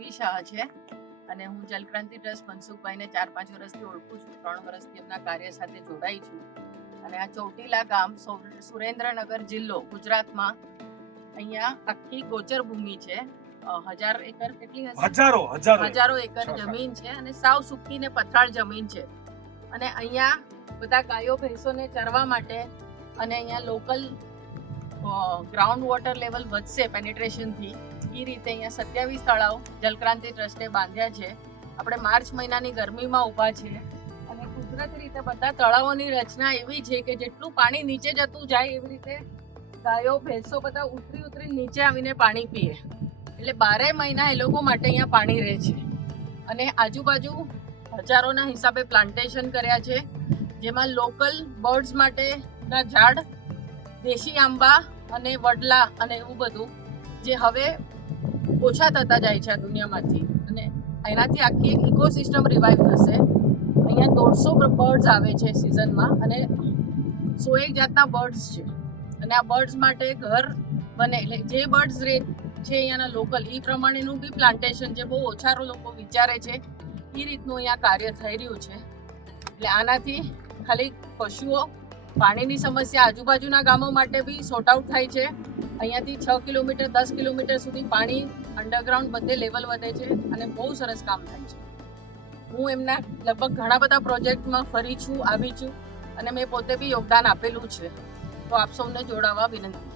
પૂર્વી શાહ છે અને હું જલક્રાંતિ ટ્રસ્ટ મનસુખભાઈને 4-5 વર્ષથી ઓળખું છું. 3 વર્ષથી એમના કાર્ય સાથે જોડાઈ છું. અને આ ચોટીલા ગામ સુરેન્દ્રનગર જિલ્લો ગુજરાતમાં, અહીંયા આખી ગોચર ભૂમિ છે. 1000 એકર કેટલી હશે? હજારો એકર જમીન છે અને સાવ સૂકી ને પથરાળ જમીન છે. અને અહીંયા બધા ગાયો ભેંસોને ચરવા માટે અને અહીંયા લોકલ ગ્રાઉન્ડ વોટર લેવલ વધશે પેનિટ્રેશનથી, એ રીતે અહીંયા 27 તળાવ જલક્રાંતિ ટ્રસ્ટે બાંધ્યા છે. આપણે માર્ચ મહિનાની ગરમીમાં ઊભા છે અને કુદરતી રીતે બધા તળાવોની રચના એવી છે કે જેટલું પાણી નીચે જતું જાય એવી રીતે ગાયો ભેંસો બધા ઉતરી નીચે આવીને પાણી પીએ. એટલે 12 મહિના એ લોકો માટે અહીંયા પાણી રહે છે. અને આજુબાજુ હજારોના હિસાબે પ્લાન્ટેશન કર્યા છે, જેમાં લોકલ બર્ડ્સ માટેના ઝાડ, દેશી આંબા અને વડલા અને એવું બધું જે હવે ઓછા થતા જાય છે આ દુનિયામાંથી. અને એનાથી આખી એક ઇકોસિસ્ટમ રિવાઇવ થશે. અહીંયા 150 બર્ડ્સ આવે છે સિઝનમાં અને 101 જાતના બર્ડ્સ છે. અને આ બર્ડ્સ માટે ઘર બને, એટલે જે બર્ડ્સ રહે છે અહીંયાના લોકલ, એ પ્રમાણેનું બી પ્લાન્ટેશન જે બહુ ઓછા લોકો વિચારે છે એ રીતનું અહીંયા કાર્ય થઈ રહ્યું છે. એટલે આનાથી ખાલી પશુઓ, પાણીની સમસ્યા આજુબાજુના ગામો માટે બી સોર્ટ આઉટ થાય છે. અહીંયાથી 6 કિલોમીટર 10 કિલોમીટર સુધી પાણી અંડરગ્રાઉન્ડ બધે લેવલ વધે છે અને બહુ સરસ કામ થાય છે. હું એમના લગભગ ઘણા બધા પ્રોજેક્ટમાં ફરી છું, આવી છું અને મેં પોતે બી યોગદાન આપેલું છે. તો આપ સૌને જોડાવા વિનંતી.